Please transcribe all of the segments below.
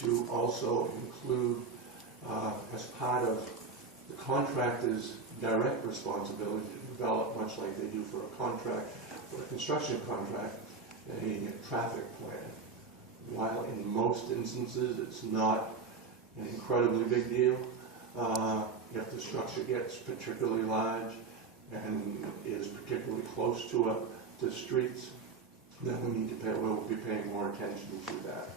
to also include, as part of the contractor's direct responsibility to develop, much like they do for a construction contract, a traffic plan. While in most instances it's not an incredibly big deal, if the structure gets particularly large and is particularly close to streets, then we'll be paying more attention to that.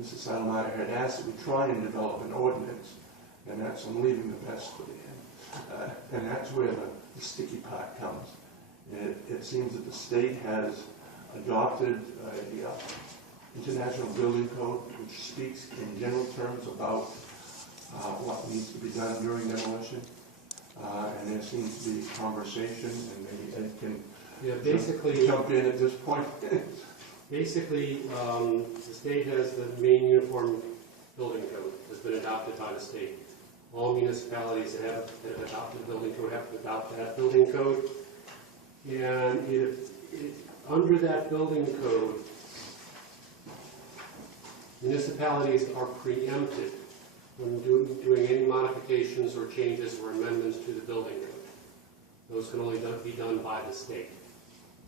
Mrs. Salamaya had asked that we try and develop an ordinance, and that's, I'm leaving the best for the end. And that's where the sticky part comes. It seems that the state has adopted a international building code which speaks in general terms about what needs to be done during demolition. And there seems to be conversation, and maybe Ed can basically jump in at this point. Basically, the state has the Maine Uniform Building Code has been adopted by the state. All municipalities that have adopted the building code have to adopt that building code. And under that building code, municipalities are preempted when doing any modifications or changes or amendments to the building code. Those can only be done by the state.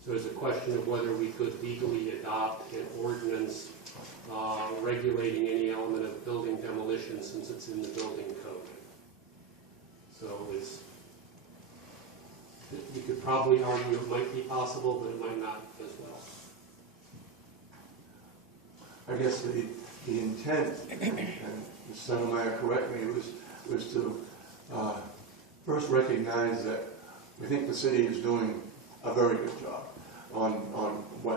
So it's a question of whether we could legally adopt an ordinance regulating any element of building demolition since it's in the building code. So you could probably argue it might be possible, but it might not as well. I guess the intent, and Ms. Sotomayor correct me, was to first recognize that we think the city is doing a very good job on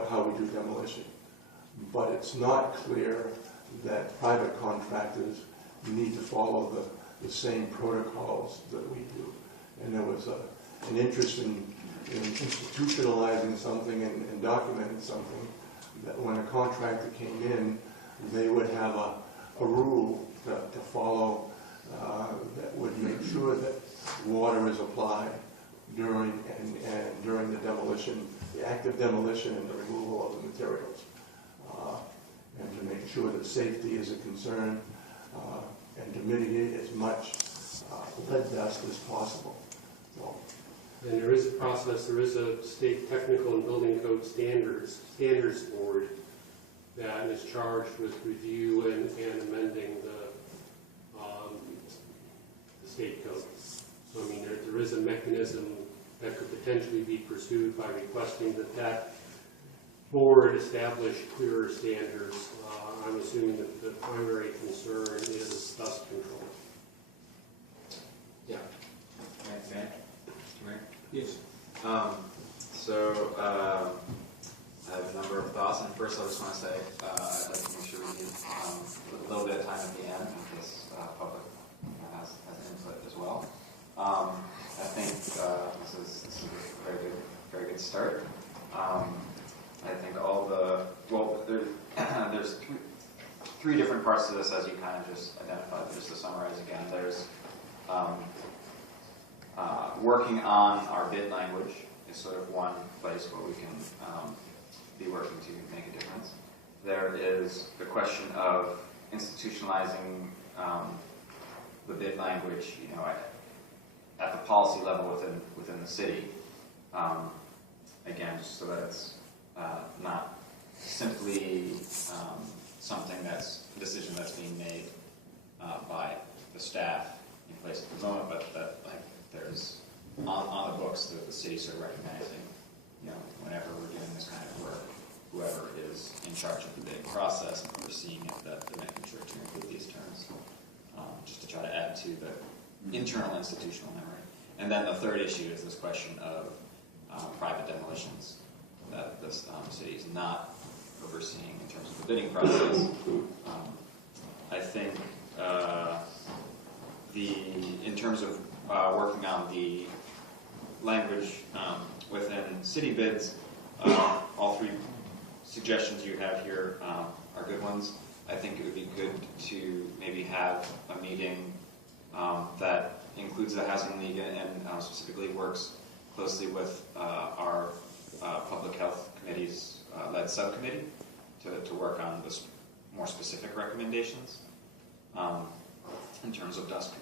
how we do demolition. But it's not clear that private contractors need to follow the same protocols that we do. And there was an interest in institutionalizing something and documenting something, that when a contractor came in, they would have a rule to follow that would make sure that water is applied during the demolition, the active demolition and the removal of the materials, and to make sure that safety is a concern, and to mitigate as much lead dust as possible. So, and there is a process, there is a state technical and building code standards board that is charged with review and amending the state code. So I mean, there is a mechanism that could potentially be pursued by requesting that board establish clearer standards. I'm assuming that the primary concern is dust control. Yeah. Matt? Yes. I have a number of thoughts, and first I just want to say I'd like to make sure we give a little bit of time at the end in case public has input as well. I think this is a very good start. I think there's three different parts to this, as you kind of just identified. Just to summarize again, there's working on our bid language is sort of one place where we can be working to make a difference. There is the question of institutionalizing the bid language, at the policy level within the city. Again, just so that it's not simply something a decision that's being made by the staff in place at the moment, but that there's on the books that the city sort of recognizing, whenever we're doing this kind of work, whoever is in charge of the bidding process and overseeing it, that they're making sure to include these terms, just to try to add to the internal institutional memory. And then the third issue is this question of private demolitions that this city is not overseeing in terms of the bidding process. I think in terms of working on the language within city bids, all three suggestions you have here are good ones. I think it would be good to maybe have a meeting that includes the Housing League and specifically works closely with our Public Health Committee's led subcommittee to work on this more specific recommendations in terms of dust